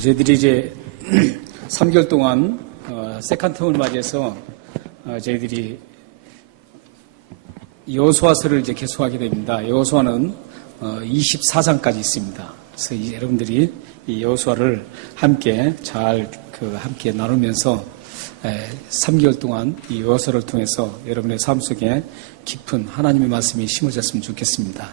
저희들이 이제 3개월 동안 세컨텀을 맞이해서 저희들이 여호수아서를 이제 계속하게 됩니다. 여호수아는 24장까지 있습니다. 그래서 여러분들이 이 여호수아를 함께 함께 나누면서 3개월 동안 이 여호수아를 통해서 여러분의 삶 속에 깊은 하나님의 말씀이 심어졌으면 좋겠습니다.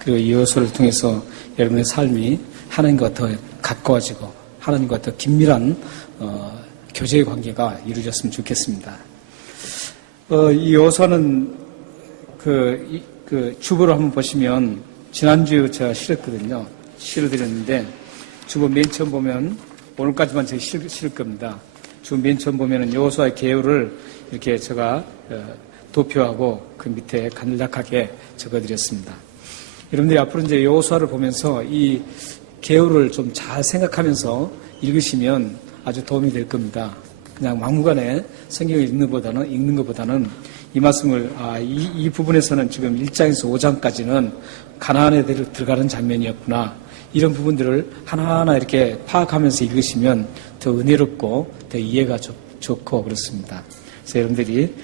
그리고 이 여호수아를 통해서 여러분의 삶이 하나님과 더 가까워지고 하나님과 더 긴밀한 교제의 관계가 이루어졌으면 좋겠습니다. 이 여호수아는 그 주보를 한번 보시면 지난주 제가 실었거든요. 실어드렸는데 주보 맨 처음 보면 오늘까지만 제가 실을 겁니다. 주보 맨 처음 보면은 여호수아의 계율을 이렇게 제가 도표하고 그 밑에 간략하게 적어드렸습니다. 여러분들이 앞으로 이제 여호수아를 보면서 이 계율을 좀 잘 생각하면서 읽으시면 아주 도움이 될 겁니다. 그냥 막무가내 성경을 읽는 것보다는 이 말씀을 이 부분에서는 지금 1장에서 5장까지는 가나안에 들어가는 장면이었구나. 이런 부분들을 하나하나 이렇게 파악하면서 읽으시면 더 은혜롭고 더 이해가 좋고 그렇습니다. 그래서 여러분들이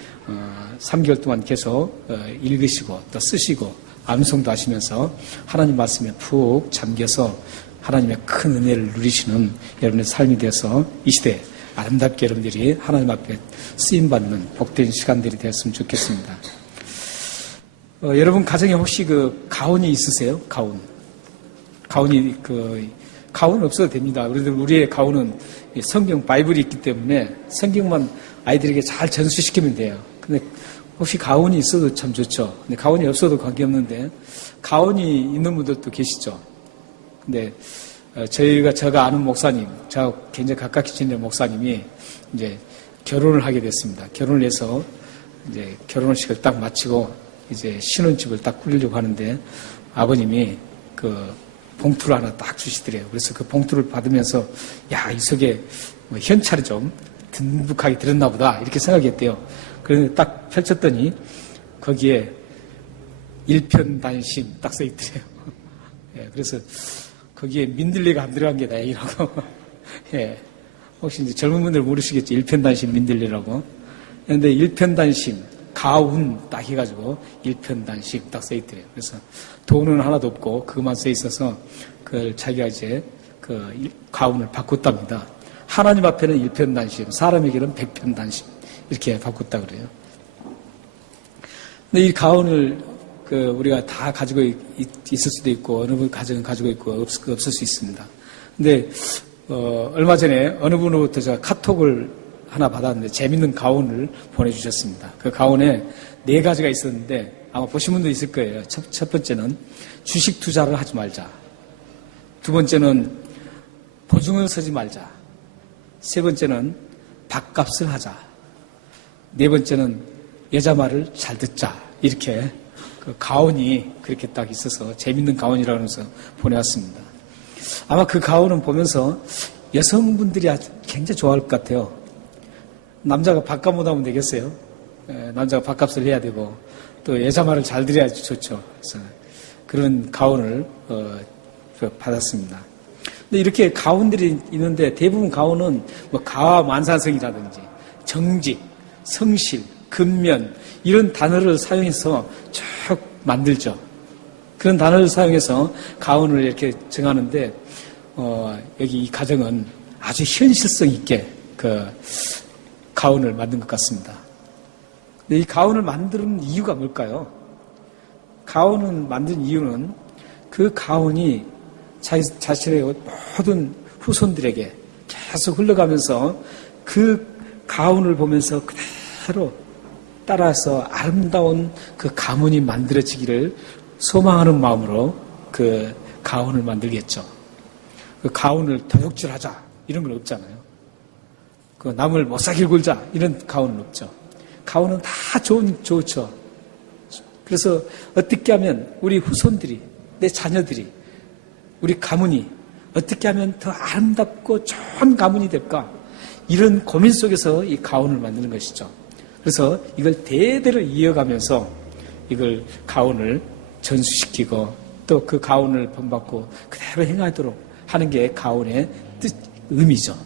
3개월 동안 계속 읽으시고 또 쓰시고 암송도 하시면서 하나님 말씀에 푹 잠겨서 하나님의 큰 은혜를 누리시는 여러분의 삶이 되어서 이 시대에 아름답게 여러분들이 하나님 앞에 쓰임받는 복된 시간들이 되었으면 좋겠습니다. 여러분 가정에 혹시 가훈이 있으세요? 가훈 없어도 됩니다. 우리의 가훈은 성경 바이블이 있기 때문에 성경만 아이들에게 잘 전수시키면 돼요. 근데 혹시 가훈이 있어도 참 좋죠. 근데 가훈이 없어도 관계없는데 가훈이 있는 분들도 계시죠. 근데 제가 아는 목사님, 저하고 굉장히 가깝게 지내는 목사님이 이제 결혼을 하게 됐습니다. 결혼을 해서 이제 결혼식을 딱 마치고 이제 신혼집을 딱 꾸리려고 하는데 아버님이 그 봉투를 하나 딱 주시더래요. 그래서 그 봉투를 받으면서 이 속에 현찰이 좀 듬뿍하게 들었나 보다 이렇게 생각했대요. 그런데 딱 펼쳤더니 거기에 일편단심 딱 써있더래요. 그래서 거기에 민들레가 안 들어간 게 다행이라고. 혹시 이제 젊은 분들 모르시겠죠. 일편단심 민들레라고. 그런데 일편단심, 가운 딱 해가지고 일편단심 딱 써있더래요. 그래서 돈은 하나도 없고 그것만 써있어서 그걸 자기가 이제 가운을 바꿨답니다. 하나님 앞에는 일편단심, 사람에게는 백편단심 이렇게 바꿨다 그래요. 근데 이 가운을 우리가 다 가지고 있을 수도 있고, 어느 분 가정은 가지고 있고, 없을 수 있습니다. 근데, 얼마 전에 어느 분으로부터 제가 카톡을 하나 받았는데, 재밌는 가운을 보내주셨습니다. 그 가운에 4가지가 있었는데, 아마 보신 분도 있을 거예요. 첫 번째는 주식 투자를 하지 말자. 두 번째는 보증을 서지 말자. 세 번째는 밥값을 하자. 네 번째는 여자 말을 잘 듣자. 이렇게 그 가온이 그렇게 딱 있어서 재밌는 가온이라고 해서 보내왔습니다. 아마 그 가온은 보면서 여성분들이 아주 굉장히 좋아할 것 같아요. 남자가 밥값 못하면 되겠어요? 남자가 밥값을 해야 되고 또 여자 말을 잘 들어야지 좋죠. 그래서 그런 가온을 받았습니다. 근데 이렇게 가온들이 있는데 대부분 가온은 가와만사성이라든지 정직, 성실, 근면 이런 단어를 사용해서 쭉 만들죠. 그런 단어를 사용해서 가운을 이렇게 정하는데 여기 이 가정은 아주 현실성 있게 가운을 만든 것 같습니다. 근데 이 가운을 만드는 이유가 뭘까요? 가운을 만든 이유는 그 가운이 자신의 모든 후손들에게 계속 흘러가면서 그 가운을 보면서 그대로 따라서 아름다운 그 가문이 만들어지기를 소망하는 마음으로 그 가훈을 만들겠죠. 그 가훈을 도둑질하자 이런 건 없잖아요. 그 남을 못 사길 굴자 이런 가훈은 없죠. 가훈은 다 좋죠. 그래서 어떻게 하면 우리 후손들이, 내 자녀들이, 우리 가문이 어떻게 하면 더 아름답고 좋은 가문이 될까? 이런 고민 속에서 이 가훈을 만드는 것이죠. 그래서 이걸 대대로 이어가면서 이걸 가훈을 전수시키고 또 그 가훈을 본받고 그대로 행하도록 하는 게 가훈의 의미죠.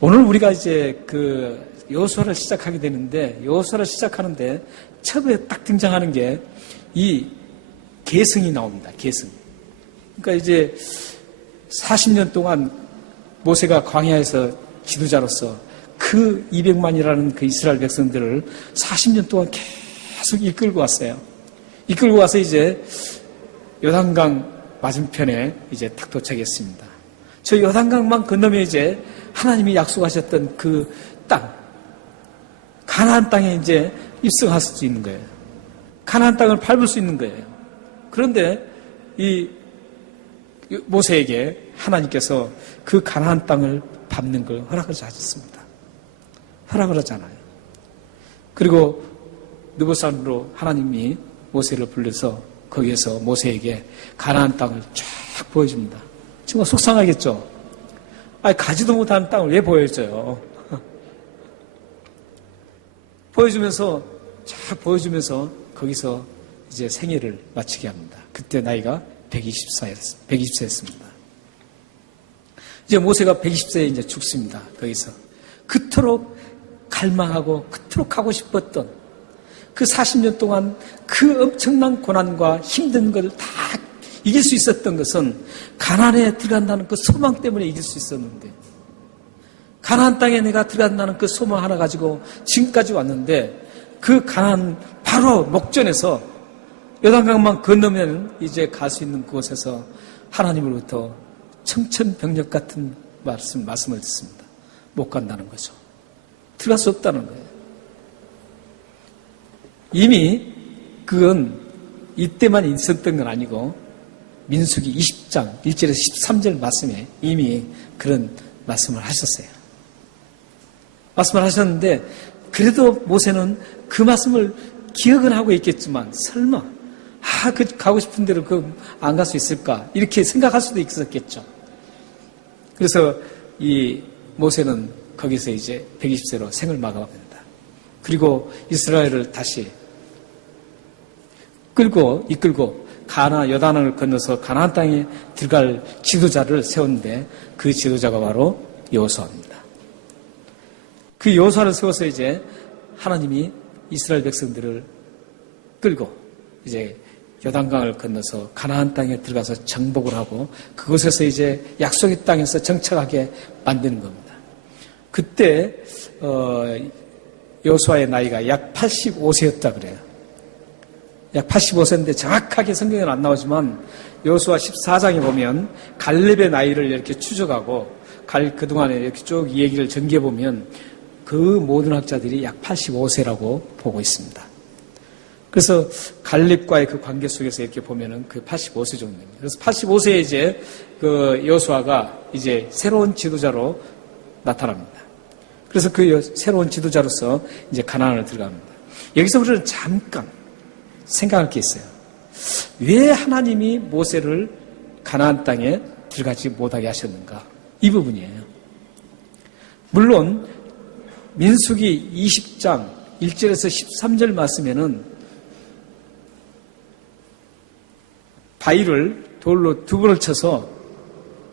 오늘 우리가 이제 그 여호수아를 시작하게 되는데, 여호수아를 시작하는데 처음에 딱 등장하는 게 이 계승이 나옵니다. 계승. 그러니까 이제 40년 동안 모세가 광야에서 지도자로서 그 200만이라는 그 이스라엘 백성들을 40년 동안 계속 이끌고 왔어요. 이끌고 와서 이제 요단강 맞은편에 이제 딱 도착했습니다. 저 요단강만 건너면 이제 하나님이 약속하셨던 그 땅, 가나안 땅에 이제 입성할 수 있는 거예요. 가나안 땅을 밟을 수 있는 거예요. 그런데 이 모세에게 하나님께서 그 가나안 땅을 밟는 걸 허락을 하셨습니다. 허락을 하잖아요. 그리고 느보산으로 하나님이 모세를 불러서 거기에서 모세에게 가나안 땅을 쫙 보여줍니다. 정말 속상하겠죠? 아니, 가지도 못하는 땅을 왜 보여줘요? 보여주면서, 쫙 보여주면서 거기서 이제 생애를 마치게 합니다. 그때 나이가 120세였습니다. 이제 모세가 120세에 이제 죽습니다. 거기서. 그토록 갈망하고 그토록 하고 싶었던 그 40년 동안 그 엄청난 고난과 힘든 것을 다 이길 수 있었던 것은 가나안에 들어간다는 그 소망 때문에 이길 수 있었는데, 가나안 땅에 내가 들어간다는 그 소망 하나 가지고 지금까지 왔는데, 그 가나안 바로 목전에서 요단강만 건너면 이제 갈 수 있는 그곳에서 하나님으로부터 청천벽력 같은 말씀을 듣습니다. 못 간다는 거죠. 들어갈 수 없다는 거예요. 이미 그건 이때만 있었던 건 아니고 민수기 20장 1절에서 13절 말씀에 이미 그런 말씀을 하셨어요. 말씀을 하셨는데, 그래도 모세는 그 말씀을 기억은 하고 있겠지만 설마 그 가고 싶은 대로 안 갈 수 있을까 이렇게 생각할 수도 있었겠죠. 그래서 이 모세는 거기서 이제 120세로 생을 마감합니다. 그리고 이스라엘을 다시 이끌고 요단을 건너서 가나안 땅에 들어갈 지도자를 세웠는데, 그 지도자가 바로 여호수아입니다. 그 여호수아를 세워서 이제 하나님이 이스라엘 백성들을 끌고 이제 요단강을 건너서 가나안 땅에 들어가서 정복을 하고 그곳에서 이제 약속의 땅에서 정착하게 만드는 겁니다. 그때 여호수아의 나이가 약 85세였다 그래요. 약 85세인데 정확하게 성경에는 안 나오지만 여호수아 14장에 보면 갈렙의 나이를 이렇게 추적하고 그동안에 이렇게 쭉 이 얘기를 전개해 보면 그 모든 학자들이 약 85세라고 보고 있습니다. 그래서 갈렙과의 그 관계 속에서 이렇게 보면은 그 85세 정도입니다. 그래서 85세에 이제 그 여호수아가 이제 새로운 지도자로 나타납니다. 그래서 그 새로운 지도자로서 이제 가나안을 들어갑니다. 여기서 우리는 잠깐 생각할 게 있어요. 왜 하나님이 모세를 가나안 땅에 들어가지 못하게 하셨는가? 이 부분이에요. 물론 민수기 20장 1절에서 13절 말씀에는 바위를 돌로 2번을 쳐서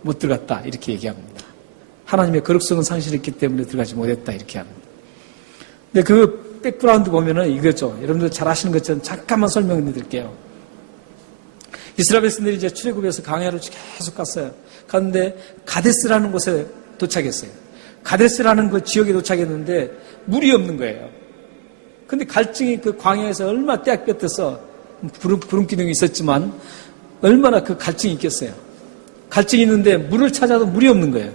못 들어갔다 이렇게 얘기합니다. 하나님의 거룩성은 상실했기 때문에 들어가지 못했다 이렇게 합니다. 근데 그 백그라운드 보면은 이거죠. 여러분들 잘 아시는 것처럼 잠깐만 설명해 드릴게요. 이스라엘 백성들이 이제 출애굽에서 광야로 계속 갔어요. 갔는데 가데스라는 곳에 도착했어요. 가데스라는 그 지역에 도착했는데 물이 없는 거예요. 근데 갈증이 그 광야에서 얼마나 떼약볕에서 구름 기둥이 있었지만 얼마나 그 갈증이 있겠어요. 갈증이 있는데 물을 찾아도 물이 없는 거예요.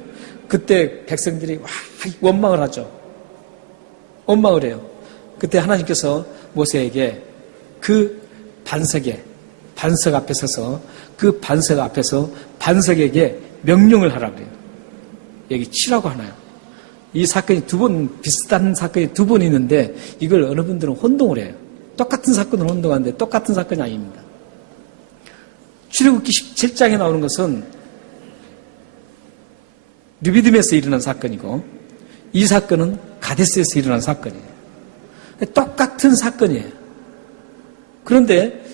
그때 백성들이 원망을 하죠. 원망을 해요. 그때 하나님께서 모세에게 그 반석 앞에 서서 그 반석 앞에서 반석에게 명령을 하라 그래요. 여기 치라고 하나요? 이 사건이 비슷한 사건이 2번 있는데 이걸 어느 분들은 혼동을 해요. 똑같은 사건을 혼동하는데 똑같은 사건이 아닙니다. 출애굽기 17장에 나오는 것은 르비딤에서 일어난 사건이고 이 사건은 가데스에서 일어난 사건이에요. 똑같은 사건이에요. 그런데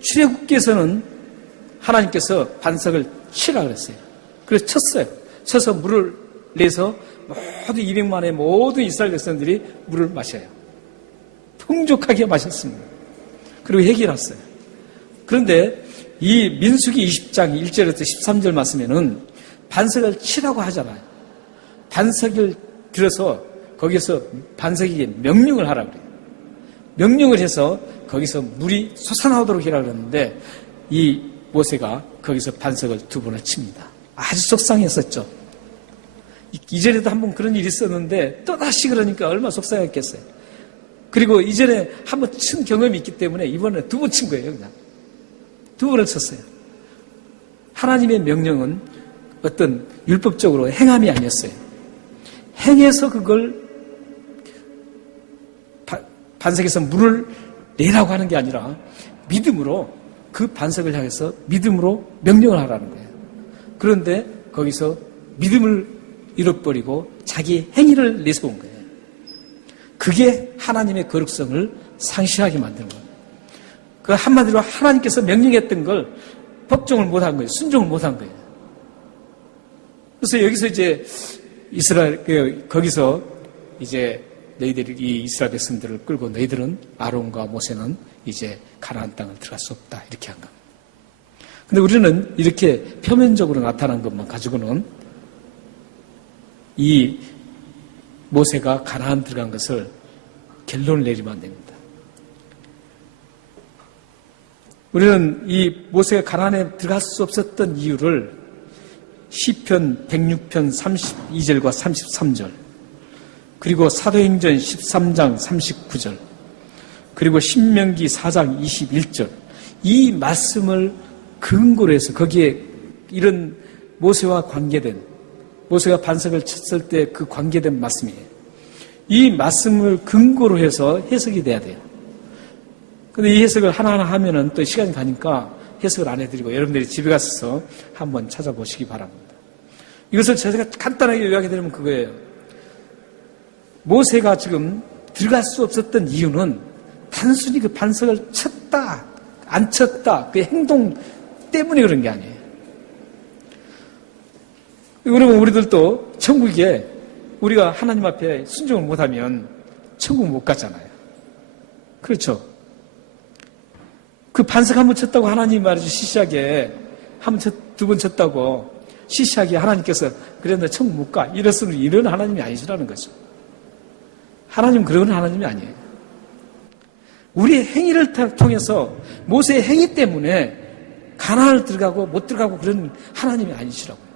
출애굽기에서는 하나님께서 반석을 치라 그랬어요. 그래서 쳤어요. 쳐서 물을 내서 모두 200만의 모든 이스라엘 백성들이 물을 마셔요. 풍족하게 마셨습니다. 그리고 해결했어요. 그런데 이 민수기 20장 1절에서 13절 말씀에는 반석을 치라고 하잖아요. 반석을 들어서 거기서 반석에게 명령을 하라고 그래요. 명령을 해서 거기서 물이 솟아나오도록 하라고 그랬는데 이 모세가 거기서 반석을 2번을 칩니다. 아주 속상했었죠. 이전에도 한번 그런 일이 있었는데 또다시 그러니까 얼마나 속상했겠어요. 그리고 이전에 한번 친 경험이 있기 때문에 이번에 2번 친 거예요. 그냥 2번을 쳤어요. 하나님의 명령은 어떤 율법적으로 행함이 아니었어요. 행해서 그걸 반석에서 물을 내라고 하는 게 아니라 믿음으로 그 반석을 향해서 믿음으로 명령을 하라는 거예요. 그런데 거기서 믿음을 잃어버리고 자기 행위를 내세운 거예요. 그게 하나님의 거룩성을 상실하게 만드는 거예요. 그 한마디로 하나님께서 명령했던 걸 복종을 못한 거예요. 순종을 못한 거예요. 그래서 여기서 이제 거기서 이제 너희들이 이 이스라엘 백성들을 끌고 너희들은 아론과 모세는 이제 가나안 땅을 들어갈 수 없다. 이렇게 한 겁니다. 근데 우리는 이렇게 표면적으로 나타난 것만 가지고는 이 모세가 가나안 들어간 것을 결론을 내리면 안 됩니다. 우리는 이 모세가 가나안에 들어갈 수 없었던 이유를 시편 106편 32절과 33절 그리고 사도행전 13장 39절 그리고 신명기 4장 21절 이 말씀을 근거로 해서 거기에 이런 모세와 관계된 모세가 반석을 쳤을 때 그 관계된 말씀이에요. 이 말씀을 근거로 해서 해석이 돼야 돼요. 근데 이 해석을 하나하나 하면은 또 시간이 가니까 해석을 안 해드리고 여러분들이 집에 가서 한번 찾아보시기 바랍니다. 이것을 제가 간단하게 요약해드리면 그거예요. 모세가 지금 들어갈 수 없었던 이유는 단순히 그 반석을 쳤다, 안 쳤다, 그 행동 때문에 그런 게 아니에요. 그러면 우리들도 천국에 우리가 하나님 앞에 순종을 못하면 천국 못 가잖아요. 그렇죠? 그 반석 한 번 쳤다고 하나님이 말이죠. 시시하게 두 번 쳤다고 시시하게 하나님께서 그래 너 천국 못 가. 이런 하나님이 아니시라는 거죠. 하나님은 그런 하나님이 아니에요. 우리의 행위를 통해서 모세의 행위 때문에 가나안을 들어가고 못 들어가고 그런 하나님이 아니시라고요.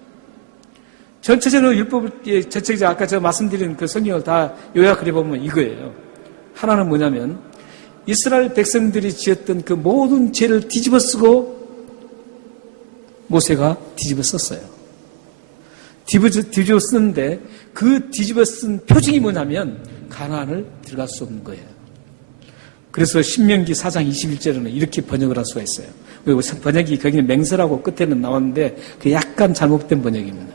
전체적으로 율법을 전체적으로 아까 제가 말씀드린 그 성경을 다 요약을 해보면 이거예요. 하나는 뭐냐면 이스라엘 백성들이 지었던 그 모든 죄를 뒤집어 쓰고 모세가 뒤집어 썼어요. 뒤집어 쓰는데 그 뒤집어 쓴 표징이 뭐냐면 가나안을 들어갈 수 없는 거예요. 그래서 신명기 4장 21절에는 이렇게 번역을 할 수가 있어요. 번역이 거기는 맹세라고 끝에는 나왔는데 그 약간 잘못된 번역입니다.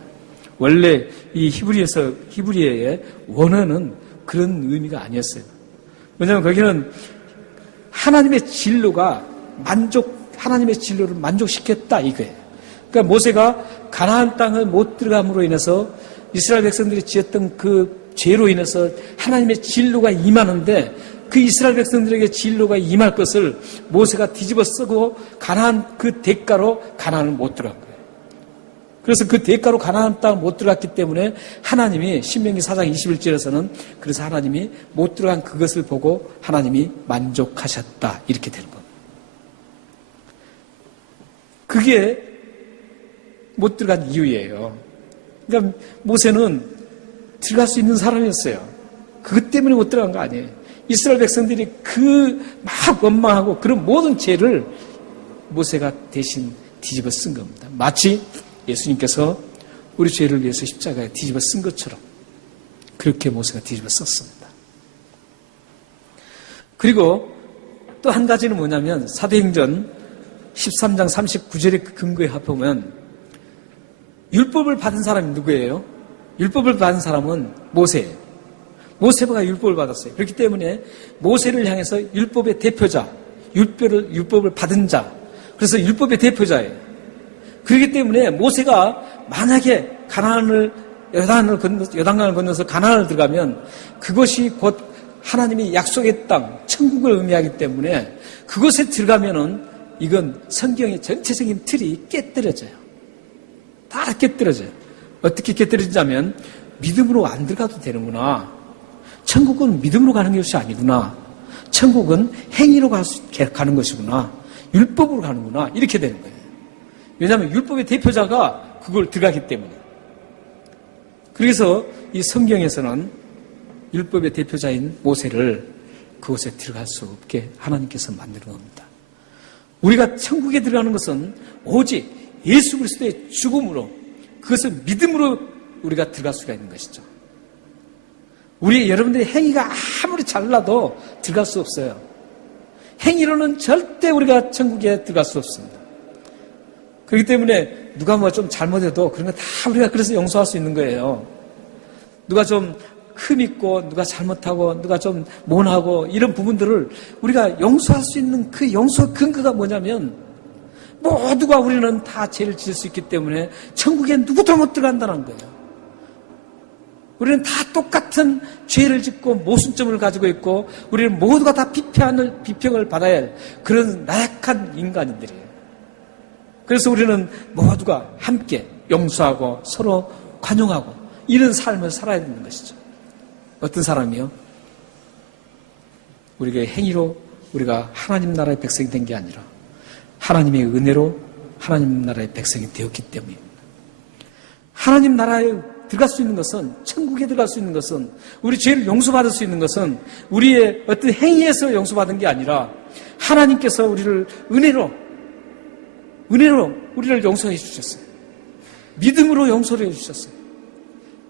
원래 이 히브리어의 원어는 그런 의미가 아니었어요. 왜냐하면 거기는 하나님의 진로를 만족시켰다 이거예요. 그러니까 모세가 가나안 땅을 못 들어감으로 인해서 이스라엘 백성들이 지었던 그 죄로 인해서 하나님의 진로가 임하는데 그 이스라엘 백성들에게 진로가 임할 것을 모세가 뒤집어 쓰고 가나안 그 대가로 가나안을 못 들어간 거예요. 그래서 그 대가로 가나안 땅을 못 들어갔기 때문에 하나님이 신명기 4장 21절에서는 그래서 하나님이 못 들어간 그것을 보고 하나님이 만족하셨다 이렇게 되는 겁니다. 그게 못 들어간 이유예요. 그러니까 모세는 들어갈 수 있는 사람이었어요. 그것 때문에 못 들어간 거 아니에요. 이스라엘 백성들이 막 원망하고 그런 모든 죄를 모세가 대신 뒤집어 쓴 겁니다. 마치 예수님께서 우리 죄를 위해서 십자가에 뒤집어 쓴 것처럼 그렇게 모세가 뒤집어 썼습니다. 그리고 또 한 가지는 뭐냐면 사도행전 13장 39절의 근거에 보면 율법을 받은 사람이 누구예요? 율법을 받은 사람은 모세예요. 모세가 율법을 받았어요. 그렇기 때문에 모세를 향해서 율법의 대표자, 율법을 받은 자, 그래서 율법의 대표자예요. 그렇기 때문에 모세가 만약에 요단강을 건너서 가나안을 들어가면 그것이 곧 하나님이 약속의 땅, 천국을 의미하기 때문에 그곳에 들어가면은 이건 성경의 전체적인 틀이 깨뜨려져요. 다 깨뜨려져요. 어떻게 깨뜨려지냐면 믿음으로 안 들어가도 되는구나. 천국은 믿음으로 가는 것이 아니구나. 천국은 행위로 가는 것이구나. 율법으로 가는구나. 이렇게 되는 거예요. 왜냐하면 율법의 대표자가 그걸 들어가기 때문에. 그래서 이 성경에서는 율법의 대표자인 모세를 그곳에 들어갈 수 없게 하나님께서 만드는 겁니다. 우리가 천국에 들어가는 것은 오직 예수 그리스도의 죽음으로, 그것을 믿음으로 우리가 들어갈 수가 있는 것이죠. 여러분들의 행위가 아무리 잘나도 들어갈 수 없어요. 행위로는 절대 우리가 천국에 들어갈 수 없습니다. 그렇기 때문에 누가 뭐 좀 잘못해도 그런 거 다 우리가 그래서 용서할 수 있는 거예요. 누가 좀 흠 있고, 누가 잘못하고, 누가 좀 모나고, 이런 부분들을 우리가 용서할 수 있는 그 용서 근거가 뭐냐면, 모두가 우리는 다 죄를 지을 수 있기 때문에 천국에 누구도 못 들어간다는 거예요. 우리는 다 똑같은 죄를 짓고 모순점을 가지고 있고, 우리는 모두가 다 비평을 받아야 할 그런 나약한 인간들이에요. 그래서 우리는 모두가 함께 용서하고 서로 관용하고 이런 삶을 살아야 되는 것이죠. 어떤 사람이요? 우리가 행위로 우리가 하나님 나라의 백성이 된 게 아니라 하나님의 은혜로 하나님 나라의 백성이 되었기 때문입니다. 하나님 나라에 들어갈 수 있는 것은, 천국에 들어갈 수 있는 것은, 우리 죄를 용서받을 수 있는 것은 우리의 어떤 행위에서 용서받은 게 아니라 하나님께서 우리를 은혜로 우리를 용서해 주셨어요. 믿음으로 용서를 해 주셨어요.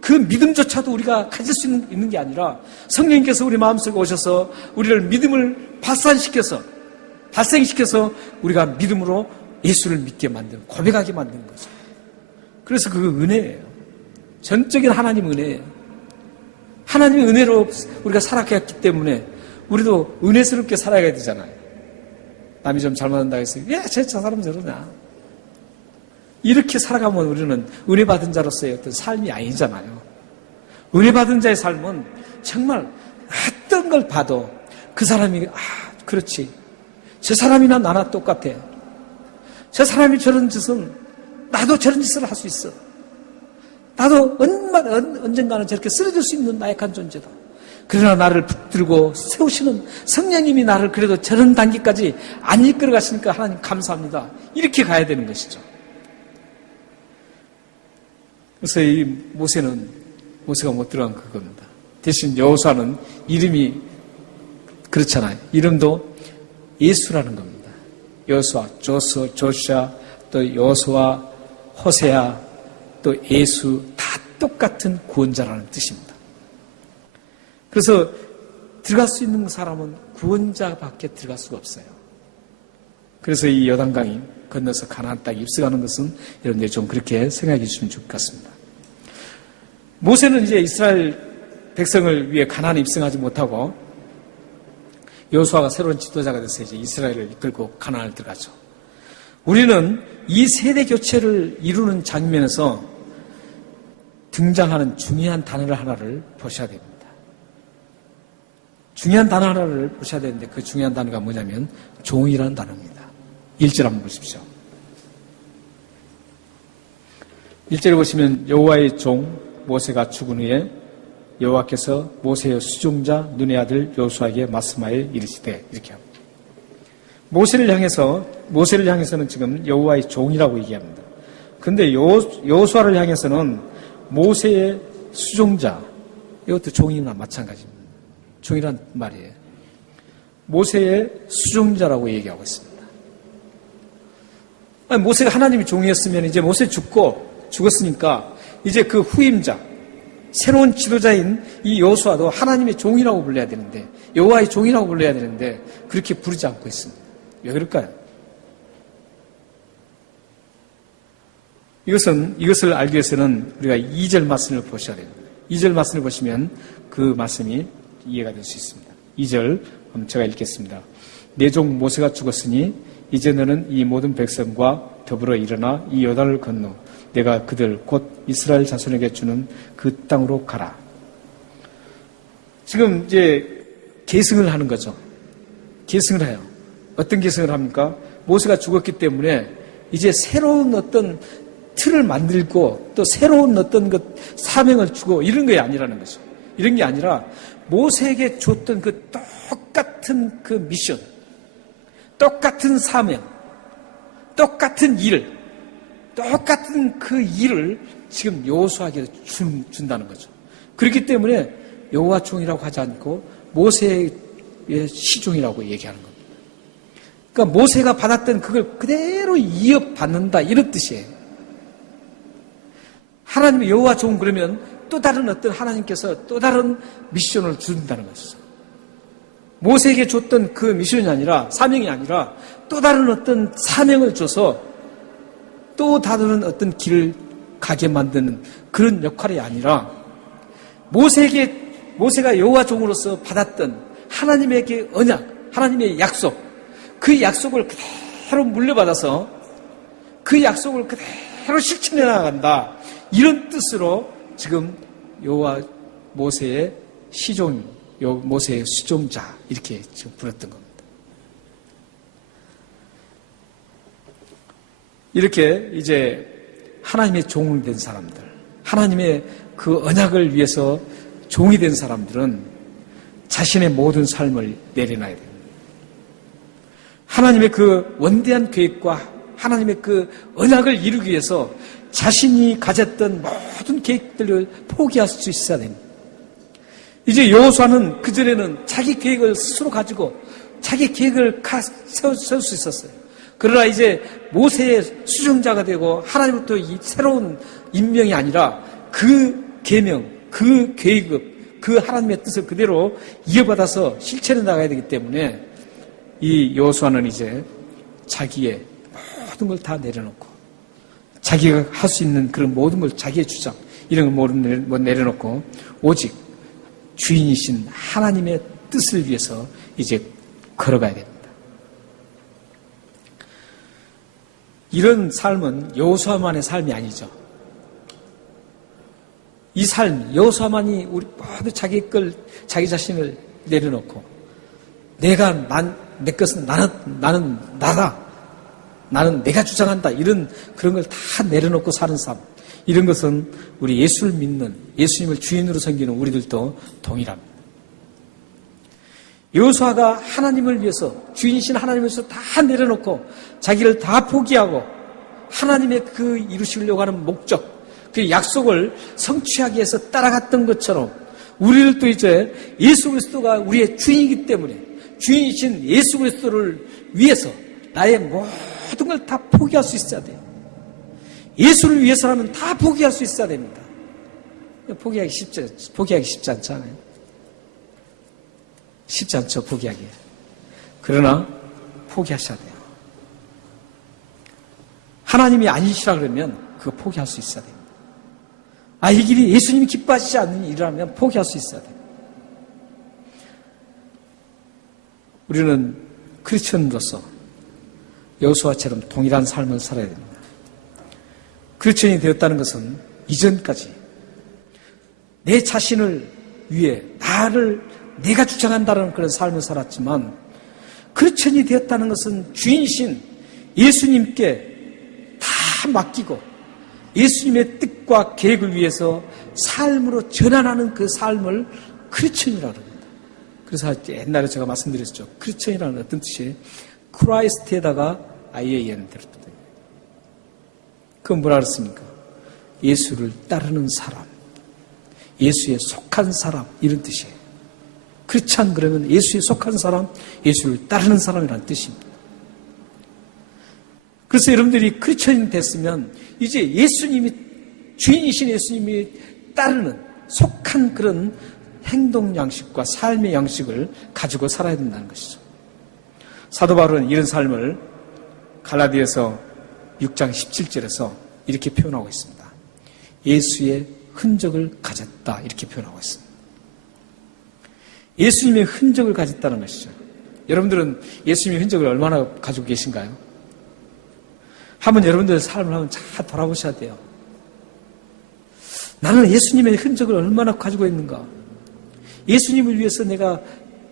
그 믿음조차도 우리가 가질 수 있는 게 아니라 성령님께서 우리 마음속에 오셔서 우리를 믿음을 발생시켜서 우리가 믿음으로 예수를 믿게 만드는, 고백하게 만드는 거죠. 그래서 그거 은혜예요. 전적인 하나님 은혜예요. 하나님의 은혜로 우리가 살아갔기 때문에 우리도 은혜스럽게 살아가야 되잖아요. 남이 좀 잘못한다고 해서 저 사람 저러냐. 이렇게 살아가면 우리는 은혜 받은 자로서의 어떤 삶이 아니잖아요. 은혜 받은 자의 삶은 정말 어떤 걸 봐도 그 사람이 그렇지. 저 사람이나 나나 똑같아. 저 사람이 저런 짓을, 나도 저런 짓을 할 수 있어. 나도 언젠가는 저렇게 쓰러질 수 있는 나약한 존재다. 그러나 나를 붙들고 세우시는 성령님이 나를 그래도 저런 단계까지 안 이끌어 가시니까 하나님 감사합니다. 이렇게 가야 되는 것이죠. 그래서 이 모세가 못 들어간 그겁니다. 대신 여호수아는 이름이 그렇잖아요. 이름도 예수라는 겁니다. 여호수아, 조슈아, 또 여호수아, 호세아, 또 예수, 다 똑같은 구원자라는 뜻입니다. 그래서 들어갈 수 있는 사람은 구원자밖에 들어갈 수가 없어요. 그래서 이 요단강이 건너서 가나안 땅에 입성하는 것은 여러분들이 좀 그렇게 생각해 주시면 좋을 것 같습니다. 모세는 이제 이스라엘 백성을 위해 가나안에 입성하지 못하고 여호수아가 새로운 지도자가 돼서 이제 이스라엘을 이끌고 가나안을 들어가죠. 우리는 이 세대 교체를 이루는 장면에서 등장하는 중요한 단어 하나를 보셔야 됩니다. 중요한 단어 하나를 보셔야 되는데 그 중요한 단어가 뭐냐면 종이라는 단어입니다. 1절 한번 보십시오. 1절에 보시면 여호와의 종 모세가 죽은 후에 여호와께서 모세의 수종자 눈의 아들 여호수아에게 말씀하여 이르시되, 이렇게 합니다. 모세를 향해서는 지금 여호와의 종이라고 얘기합니다. 그런데 여호수아를 향해서는 모세의 수종자, 이것도 종이나 마찬가지입니다. 종이란 말이에요. 모세의 수종자라고 얘기하고 있습니다. 아니, 모세가 하나님의 종이었으면 이제 모세 죽었으니까 이제 그 후임자, 새로운 지도자인 이 여호수아도 하나님의 종이라고 불러야 되는데, 여호와의 종이라고 불러야 되는데 그렇게 부르지 않고 있습니다. 왜 그럴까요? 이것을 알기 위해서는 우리가 2절 말씀을 보셔야 됩니다. 2절 말씀을 보시면 그 말씀이 이해가 될 수 있습니다. 2절 제가 읽겠습니다. 내 종 모세가 죽었으니 이제 너는 이 모든 백성과 더불어 일어나 이 요단을 건너 내가 그들 곧 이스라엘 자손에게 주는 그 땅으로 가라. 지금 이제 계승을 하는 거죠. 계승을 해요. 어떤 계승을 합니까? 모세가 죽었기 때문에 이제 새로운 어떤 틀을 만들고 또 새로운 어떤 그 사명을 주고 이런 게 아니라는 거죠. 이런 게 아니라 모세에게 줬던 그 똑같은 그 미션, 똑같은 사명, 똑같은 일, 똑같은 그 일을 지금 여호수아에게 준다는 거죠. 그렇기 때문에 여호와 종이라고 하지 않고 모세의 시종이라고 얘기하는 겁니다. 그러니까 모세가 받았던 그걸 그대로 이어받는다 이런 뜻이에요. 하나님의 여호와 종 그러면 또 다른 어떤 하나님께서 또 다른 미션을 준다는 것이죠. 모세에게 줬던 그 미션이 아니라 사명이 아니라 또 다른 어떤 사명을 줘서 또 다른 어떤 길을 가게 만드는 그런 역할이 아니라 모세가 여호와 종으로서 받았던 하나님에게 언약, 하나님의 약속, 그 약속을 그대로 물려받아서 그 약속을 그대로 실천해 나간다. 이런 뜻으로 지금 여호와 모세의 시종, 모세의 수종자 이렇게 지금 불렀던 겁니다. 이렇게 이제 하나님의 종이 된 사람들, 하나님의 그 언약을 위해서 종이 된 사람들은 자신의 모든 삶을 내려놔야 됩니다. 하나님의 그 원대한 계획과 하나님의 그 언약을 이루기 위해서 자신이 가졌던 모든 계획들을 포기할 수 있어야 됩니다. 이제 여호수아는 그전에는 자기 계획을 스스로 가지고 자기 계획을 세울 수 있었어요. 그러나 이제 모세의 수종자가 되고 하나님부터 이 새로운 임명이 아니라 그 계명, 그 계획, 그 하나님의 뜻을 그대로 이어받아서 실천해 나가야 되기 때문에 이 여호수아는 이제 자기의 모든 걸 다 내려놓고 자기가 할 수 있는 그런 모든 걸 자기의 주장 이런 걸 내려놓고 오직 주인이신 하나님의 뜻을 위해서 이제 걸어가야 됩니다. 이런 삶은 여호수아만의 삶이 아니죠. 이 삶, 여호수아만이 우리 모두 자기 자신을 내려놓고 내 것은 나는 나다. 나는 내가 주장한다. 그런 걸 다 내려놓고 사는 삶. 이런 것은 우리 예수를 믿는, 예수님을 주인으로 섬기는 우리들도 동일합니다. 여호수아가 하나님을 위해서, 주인이신 하나님을 위해서 다 내려놓고 자기를 다 포기하고 하나님의 그 이루시려고 하는 목적, 그 약속을 성취하기 위해서 따라갔던 것처럼 우리들도 이제 예수 그리스도가 우리의 주인이기 때문에 주인이신 예수 그리스도를 위해서 나의 모든 걸 다 포기할 수 있어야 돼요. 예수를 위해서라면 다 포기할 수 있어야 됩니다. 포기하기 쉽지 않잖아요. 쉽지 않죠, 포기하기. 그러나 포기하셔야 돼요. 하나님이 아니시라 그러면 그거 포기할 수 있어야 됩니다. 이 길이 예수님이 기뻐하시지 않는 일이라면 포기할 수 있어야 돼요. 우리는 크리스천으로서 여호수아처럼 동일한 삶을 살아야 됩니다. 크리스천이 되었다는 것은 이전까지 내 자신을 위해 내가 주장한다는 그런 삶을 살았지만 크리스천이 되었다는 것은 주인이신 예수님께 다 맡기고 예수님의 뜻과 계획을 위해서 삶으로 전환하는 그 삶을 크리스천이라고 합니다. 그래서 옛날에 제가 말씀드렸죠. 크리스천이라는 어떤 뜻이에요? 크라이스트에다가 IAN 들었거든요. 그건 뭐라 그랬습니까? 예수를 따르는 사람, 예수에 속한 사람 이런 뜻이에요. 크리스찬 그러면 예수에 속한 사람, 예수를 따르는 사람이라는 뜻입니다. 그래서 여러분들이 크리스천이 됐으면 이제 예수님이 주인이신 예수님이 따르는 속한 그런 행동 양식과 삶의 양식을 가지고 살아야 된다는 것이죠. 사도 바울은 이런 삶을 갈라디아서 6장 17절에서 이렇게 표현하고 있습니다. 예수의 흔적을 가졌다 이렇게 표현하고 있습니다. 예수님의 흔적을 가졌다는 것이죠. 여러분들은 예수님의 흔적을 얼마나 가지고 계신가요? 한번 여러분들의 삶을 한번 잘 돌아보셔야 돼요. 나는 예수님의 흔적을 얼마나 가지고 있는가? 예수님을 위해서 내가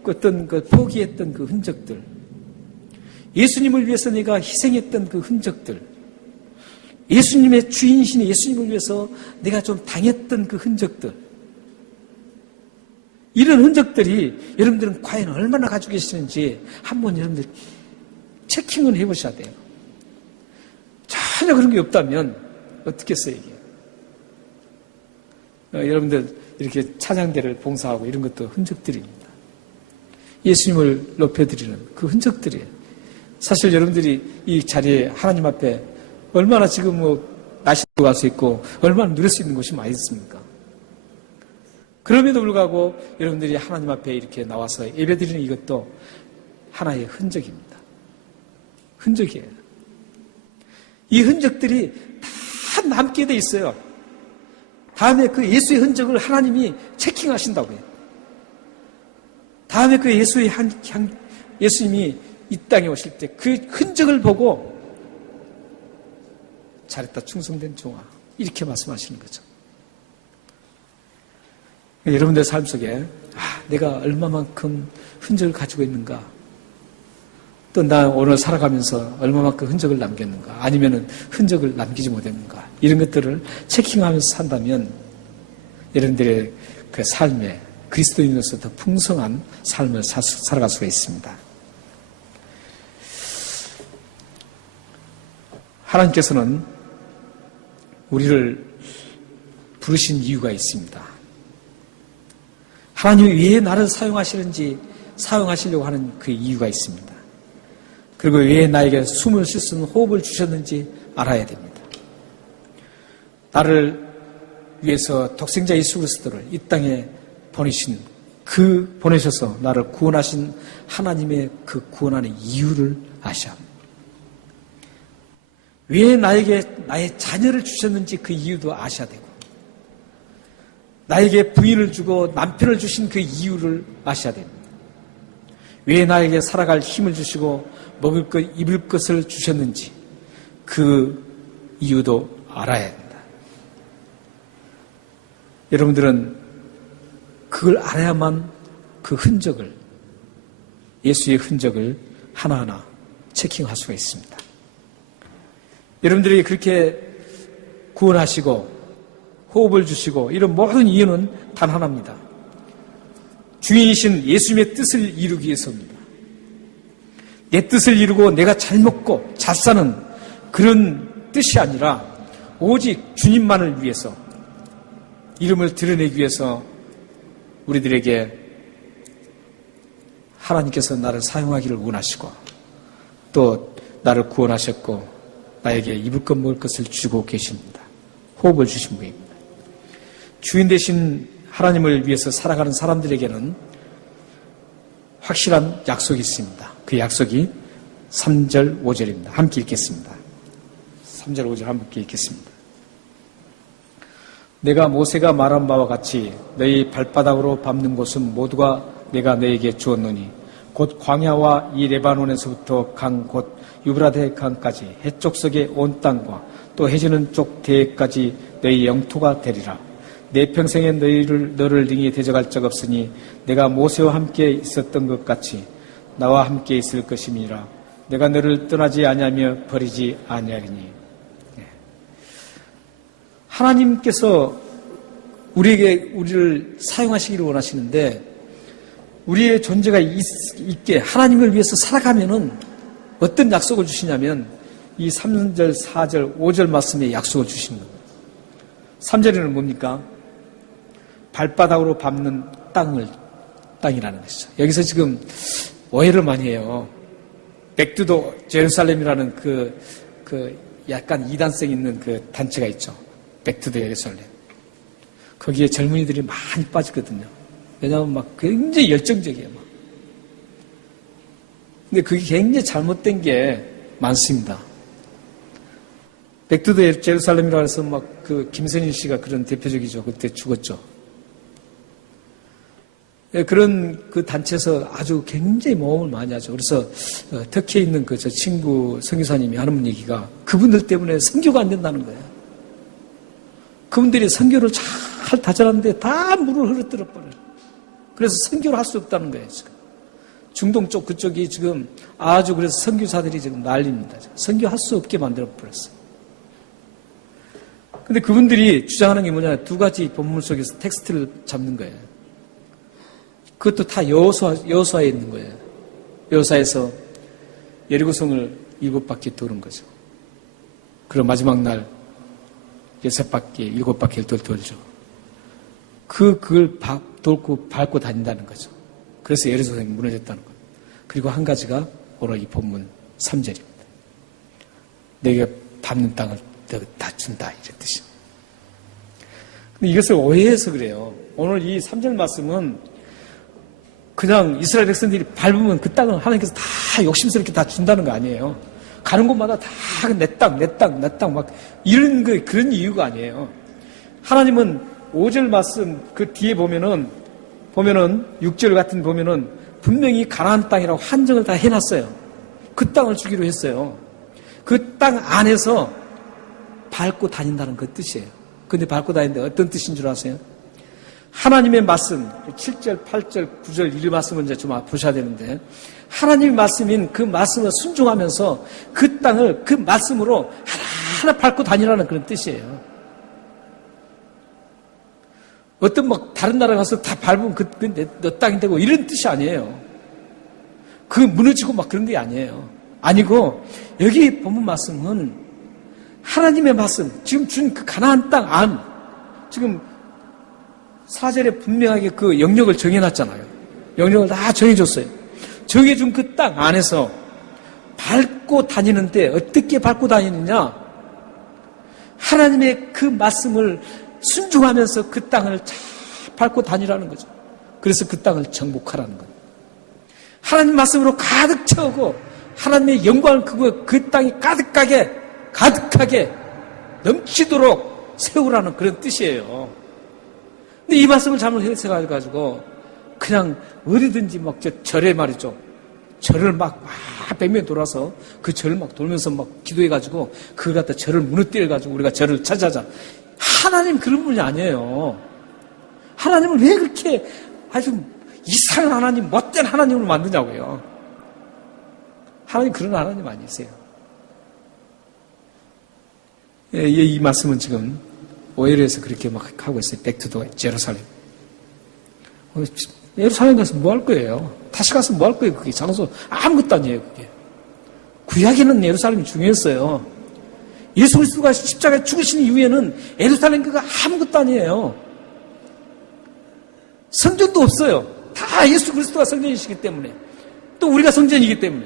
어떤 포기했던 그 흔적들, 예수님을 위해서 내가 희생했던 그 흔적들, 예수님의 주인이신 예수님을 위해서 내가 좀 당했던 그 흔적들, 이런 흔적들이 여러분들은 과연 얼마나 가지고 계시는지 한번 여러분들 체킹을 해보셔야 돼요. 전혀 그런 게 없다면 어떻게 써요, 이게? 여러분들 이렇게 찬양대를 봉사하고 이런 것도 흔적들입니다. 예수님을 높여드리는 그 흔적들이에요. 사실 여러분들이 이 자리에 하나님 앞에 얼마나 지금 날씨도 갈 수 있고 얼마나 누릴 수 있는 곳이 많이 있습니까? 그럼에도 불구하고 여러분들이 하나님 앞에 이렇게 나와서 예배드리는 이것도 하나의 흔적입니다. 흔적이에요. 이 흔적들이 다 남게 돼 있어요. 다음에 그 예수의 흔적을 하나님이 체킹하신다고요. 다음에 그 예수님이 이 땅에 오실 때 그 흔적을 보고 잘했다 충성된 종아 이렇게 말씀하시는 거죠. 여러분들 삶 속에 내가 얼마만큼 흔적을 가지고 있는가, 또 나 오늘 살아가면서 얼마만큼 흔적을 남겼는가, 아니면은 흔적을 남기지 못했는가, 이런 것들을 체킹하면서 산다면 여러분들의 그 삶에 그리스도인으로서 더 풍성한 삶을 살아갈 수가 있습니다. 하나님께서는 우리를 부르신 이유가 있습니다. 하나님이 왜 나를 사용하시려고 하는 그 이유가 있습니다. 그리고 왜 나에게 숨을 쉴 수 있는 호흡을 주셨는지 알아야 됩니다. 나를 위해서 독생자 예수 그리스도를 이 땅에 보내셔서 나를 구원하신 하나님의 그 구원하는 이유를 아셔야 합니다. 왜 나에게 나의 자녀를 주셨는지 그 이유도 아셔야 되고, 나에게 부인을 주고 남편을 주신 그 이유를 아셔야 됩니다. 왜 나에게 살아갈 힘을 주시고 먹을 것, 입을 것을 주셨는지 그 이유도 알아야 합니다. 여러분들은 그걸 알아야만 그 흔적을, 예수의 흔적을 하나하나 체킹할 수가 있습니다. 여러분들이 그렇게 구원하시고 호흡을 주시고 이런 모든 이유는 단 하나입니다. 주인이신 예수님의 뜻을 이루기 위해서입니다. 내 뜻을 이루고 내가 잘 먹고 잘 사는 그런 뜻이 아니라 오직 주님만을 위해서, 이름을 드러내기 위해서 우리들에게 하나님께서 나를 사용하기를 원하시고 또 나를 구원하셨고 나에게 입을 것 먹을 것을 주고 계십니다. 호흡을 주신 분입니다. 주인 되신 하나님을 위해서 살아가는 사람들에게는 확실한 약속이 있습니다. 그 약속이 3절, 5절입니다. 함께 읽겠습니다. 3절, 5절 함께 읽겠습니다. 내가 모세가 말한 바와 같이 너희 발바닥으로 밟는 곳은 모두가 내가 너에게 주었노니 곧 광야와 이 레바논에서부터 강 곧 유브라데 강까지 해쪽 속의 온 땅과 또 해지는 쪽 대해까지 너희 영토가 되리라. 내 평생에 너를 능히 대적할 적 없으니 내가 모세와 함께 있었던 것 같이 나와 함께 있을 것임이라. 내가 너를 떠나지 아니하며 버리지 아니하리니. 하나님께서 우리를 사용하시기를 원하시는데, 우리의 존재가 있게 하나님을 위해서 살아가면은 어떤 약속을 주시냐면 이 3절, 4절, 5절 말씀에 약속을 주시는 겁니다. 3절에는 뭡니까? 발바닥으로 밟는 땅이라는 것이죠. 여기서 지금 오해를 많이 해요. 백두도 제루살렘이라는 그 약간 이단성 있는 그 단체가 있죠. 백투더 예루살렘. 거기에 젊은이들이 많이 빠지거든요. 왜냐하면 막 굉장히 열정적이에요. 막. 근데 그게 굉장히 잘못된 게 많습니다. 백투더 제루살렘이라고 해서 막 그 김선일 씨가 그런 대표적이죠. 그때 죽었죠. 그런 그 단체에서 아주 굉장히 모험을 많이 하죠. 그래서 터키에 있는 그 저 친구 선교사님이 하는 얘기가 그분들 때문에 선교가 안 된다는 거예요. 그분들이 선교를 잘 다져놨는데 다 물을 흐르뜨려 버려요. 그래서 선교를 할 수 없다는 거예요, 지금. 중동 쪽 그쪽이 지금 아주 그래서 선교사들이 지금 난립니다. 선교할 수 없게 만들어 버렸어요. 근데 그분들이 주장하는 게 뭐냐, 두 가지 본문 속에서 텍스트를 잡는 거예요. 그것도 다 여호수아에 있는 거예요. 여호수아에서 여리고성을 7바퀴 도는 거죠. 그리고 마지막 날 6바퀴, 7바퀴를 돌죠. 그걸 밟고 다닌다는 거죠. 그래서 여리고성이 무너졌다는 거예요. 그리고 한 가지가 오늘 이 본문 3절입니다. 내가 밟는 땅을 다 준다, 이런 뜻이죠. 근데 이것을 오해해서 그래요. 오늘 이 3절 말씀은 그냥 이스라엘 백성들이 밟으면 그 땅을 하나님께서 다 욕심스럽게 다 준다는 거 아니에요. 가는 곳마다 다 내 땅 막 이런 거, 그런 이유가 아니에요. 하나님은 5절 말씀 그 뒤에 보면은 6절 같은 보면은 분명히 가나안 땅이라고 한정을 다 해놨어요. 그 땅을 주기로 했어요. 그 땅 안에서 밟고 다닌다는 그 뜻이에요. 근데 밟고 다니는데 어떤 뜻인 줄 아세요? 하나님의 말씀, 7절, 8절, 9절 이 말씀을 이제 좀 보셔야 되는데, 하나님의 말씀인 그 말씀을 순종하면서 그 땅을 그 말씀으로 하나하나 밟고 다니라는 그런 뜻이에요. 어떤 막 다른 나라 가서 다 밟으면 너 땅이 되고 이런 뜻이 아니에요. 그 무너지고 막 그런 게 아니에요. 아니고 여기 본문 말씀은 하나님의 말씀, 지금 준 그 가나안 땅 안, 지금 4절에 분명하게 그 영역을 정해놨잖아요. 영역을 다 정해줬어요. 정해준 그 땅 안에서 밟고 다니는데 어떻게 밟고 다니느냐? 하나님의 그 말씀을 순종하면서 그 땅을 잘 밟고 다니라는 거죠. 그래서 그 땅을 정복하라는 거예요. 하나님 말씀으로 가득 채우고 하나님의 영광을 그 땅이 가득하게 넘치도록 세우라는 그런 뜻이에요. 근데 이 말씀을 잘못 해석해가지고 그냥 어디든지 막 저 절에 말이죠. 절을 막 100명 돌아서 그 절을 막 돌면서 막 기도해가지고 그걸 갖다 절을 무너뜨려가지고 우리가 절을 찾아자. 하나님 그런 분이 아니에요. 하나님을 왜 그렇게 아주 이상한 하나님, 못된 하나님을 만드냐고요. 하나님 그런 하나님 아니세요. 예, 이 말씀은 지금 오해를 해서 그렇게 막 하고 있어요. 백투더 제루살렘. 예루살렘 가서 뭐 할 거예요? 다시 가서 뭐 할 거예요? 그게 장소 아무것도 아니에요. 그게 구약에는 예루살렘이 중요했어요. 예수 그리스도가 십자가에 죽으신 이후에는 예루살렘 그거 아무것도 아니에요. 성전도 없어요. 다 예수 그리스도가 성전이시기 때문에, 또 우리가 성전이기 때문에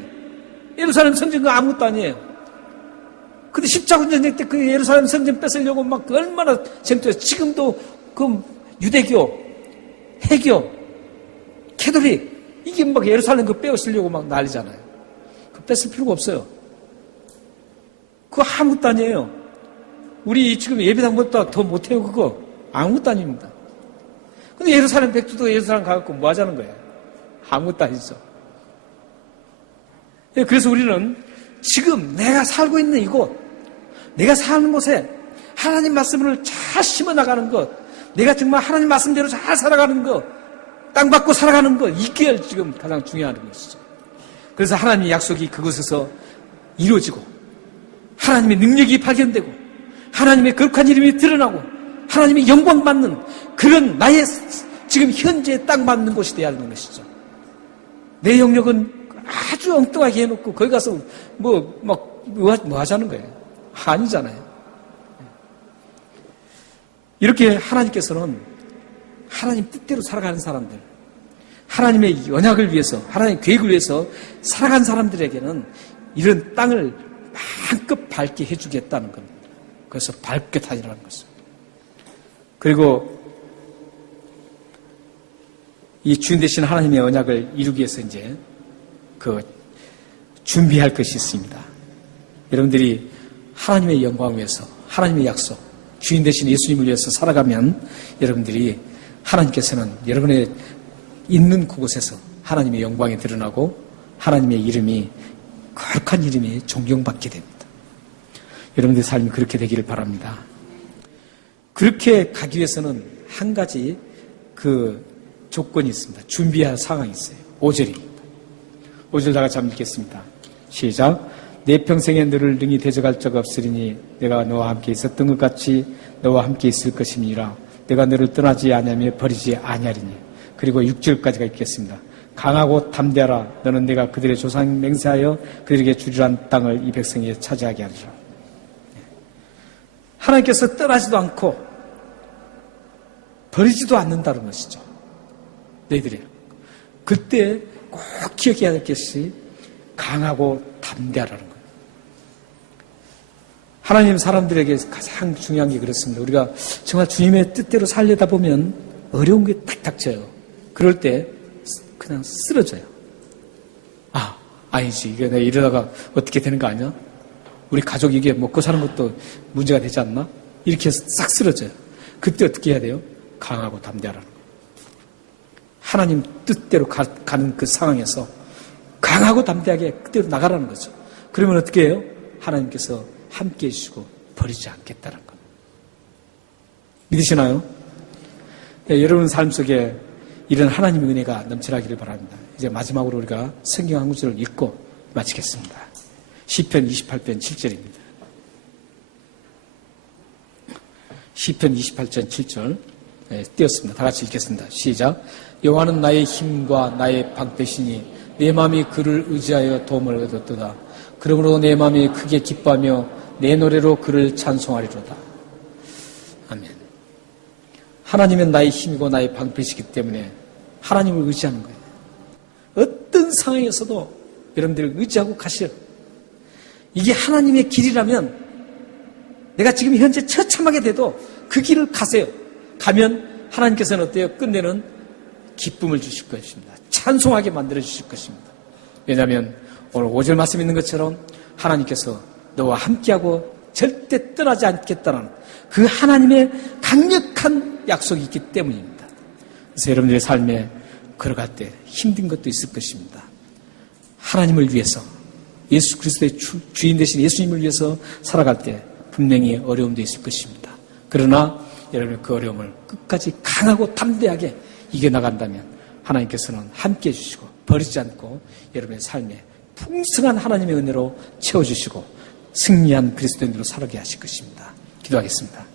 예루살렘 성전 그거 아무것도 아니에요. 근데 십자군 전쟁 때 그 예루살렘 성전 뺏으려고 막 얼마나 전투했어요. 지금도 그 유대교, 해교, 캐톨릭 이게 막 예루살렘 그 빼앗으려고 막 난리잖아요. 그 뺏을 필요가 없어요. 그거 아무것도 아니에요. 우리 지금 예배당보다 더 못해요. 그거 아무것도 아닙니다. 근데 예루살렘 백주도 예루살렘 가갖고 뭐 하자는 거예요? 아무것도 아니죠. 그래서 우리는 지금 내가 살고 있는 이곳, 내가 사는 곳에 하나님 말씀을 잘 심어나가는 것, 내가 정말 하나님 말씀대로 잘 살아가는 것, 땅 받고 살아가는 것, 이게 지금 가장 중요한 것이죠. 그래서 하나님의 약속이 그곳에서 이루어지고 하나님의 능력이 발견되고 하나님의 거룩한 이름이 드러나고 하나님의 영광 받는 그런 나의 지금 현재 땅 받는 곳이 되어야 하는 것이죠. 내 영역은 아주 엉뚱하게 해놓고 거기 가서 뭐 하자는 거예요? 아니잖아요. 이렇게 하나님께서는 하나님 뜻대로 살아가는 사람들, 하나님의 언약을 위해서, 하나님의 계획을 위해서 살아간 사람들에게는 이런 땅을 마음껏 밟게 해주겠다는 겁니다. 그래서 밟게 다니라는 것입니다. 그리고 이 주인 되신 하나님의 언약을 이루기 위해서 이제 준비할 것이 있습니다. 여러분들이 하나님의 영광을 위해서, 하나님의 약속, 주인 되신 예수님을 위해서 살아가면 여러분들이 하나님께서는 여러분의 있는 그곳에서 하나님의 영광이 드러나고 하나님의 이름이, 거룩한 이름이 존경받게 됩니다. 여러분들의 삶이 그렇게 되기를 바랍니다. 그렇게 가기 위해서는 한 가지 그 조건이 있습니다. 준비할 상황이 있어요. 5절입니다. 5절 다 같이 한번 읽겠습니다. 시작. 내 평생에 너를 능히 대적할 적 없으리니 내가 너와 함께 있었던 것 같이 너와 함께 있을 것임이라. 내가 너를 떠나지 아니하며 버리지 아니하리니. 그리고 6절까지가 있겠습니다. 강하고 담대하라. 너는 내가 그들의 조상 맹세하여 그들에게 주리란 땅을 이 백성에게 차지하게 하리라. 하나님께서 떠나지도 않고 버리지도 않는다는 것이죠. 너희들이. 그때 꼭 기억해야 될 것이 강하고 담대하라는 거예요. 하나님 사람들에게 가장 중요한 게 그렇습니다. 우리가 정말 주님의 뜻대로 살려다 보면 어려운 게 딱 닥쳐요. 그럴 때 그냥 쓰러져요. 아니지. 이게 내가 이러다가 어떻게 되는 거 아니야? 우리 가족이 이게 먹고 사는 것도 문제가 되지 않나? 이렇게 해서 싹 쓰러져요. 그때 어떻게 해야 돼요? 강하고 담대하라는 거예요. 하나님 뜻대로 가는 그 상황에서 강하고 담대하게 그대로 나가라는 거죠. 그러면 어떻게 해요? 하나님께서 함께 해주시고 버리지 않겠다는 겁니다. 믿으시나요? 네, 여러분 삶 속에 이런 하나님의 은혜가 넘쳐나기를 바랍니다. 이제 마지막으로 우리가 성경 한 구절을 읽고 마치겠습니다. 시편 28편 7절입니다. 시편 28편 7절 띄었습니다. 다 같이 읽겠습니다. 시작. 여호와는 나의 힘과 나의 방패시니 내 마음이 그를 의지하여 도움을 얻었도다. 그러므로 내 마음이 크게 기뻐하며 내 노래로 그를 찬송하리로다. 아멘. 하나님은 나의 힘이고 나의 방패시기 때문에 하나님을 의지하는 거예요. 어떤 상황에서도 여러분들을 의지하고 가시오. 이게 하나님의 길이라면 내가 지금 현재 처참하게 돼도 그 길을 가세요. 가면 하나님께서는 어때요? 끝내는 기쁨을 주실 것입니다. 찬송하게 만들어 주실 것입니다. 왜냐하면 오늘 5절 말씀 있는 것처럼 하나님께서 너와 함께하고 절대 떠나지 않겠다는 그 하나님의 강력한 약속이 있기 때문입니다. 그래서 여러분들의 삶에 걸어갈 때 힘든 것도 있을 것입니다. 하나님을 위해서 예수 그리스도의 주인 되신 예수님을 위해서 살아갈 때 분명히 어려움도 있을 것입니다. 그러나 여러분 그 어려움을 끝까지 강하고 담대하게 이겨나간다면 하나님께서는 함께해 주시고 버리지 않고 여러분의 삶에 풍성한 하나님의 은혜로 채워주시고 승리한 그리스도인으로 살아가게 하실 것입니다. 기도하겠습니다.